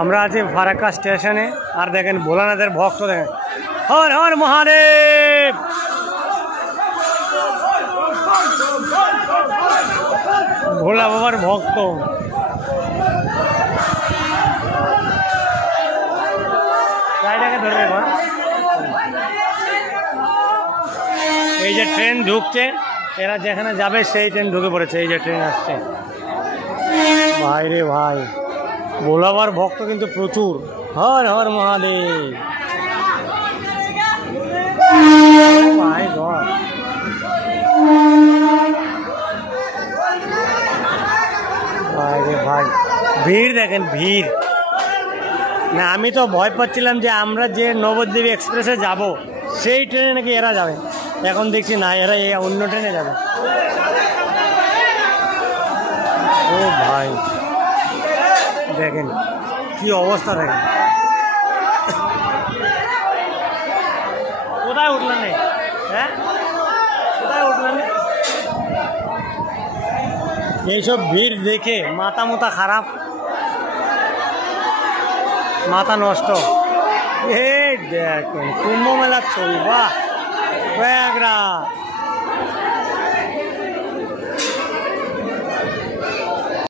আমরা আছি ফারাক্কা স্টেশনে, আর দেখেন ভোলানাথের ভক্ত দেখেন, হর হর মহাদেব। ভোলা বাবার ভক্ত। ধরবে, এই যে ট্রেন ঢুকছে, এরা যেখানে যাবে সেই ট্রেন ঢুকে পড়েছে। এই যে ট্রেন আসছে, ভাই রে ভাই, ভোলাবার ভক্ত কিন্তু প্রচুর। হর হর মহাদেব। ভাই গড, ভাই রে ভাই, ভিড় দেখেন, ভিড়। না, আমি তো ভয় পাচ্ছিলাম যে আমরা যে নবদ্বীপ এক্সপ্রেসে যাব সেই ট্রেনে নাকি এরা যাবে। এখন দেখছি না, এরা অন্য ট্রেনে যাবে। ও ভাই দেখেন কি অবস্থা, দেখেন কোথায় উঠলেন? হ্যাঁ, কোথায় উঠলেন? এইসব ভিড় দেখে মাথা মুথা খারাপ, মাথা নষ্ট। এই দেখেন কুম্ভ মেলার ছবি, বাহ, প্রয়াগরাজ।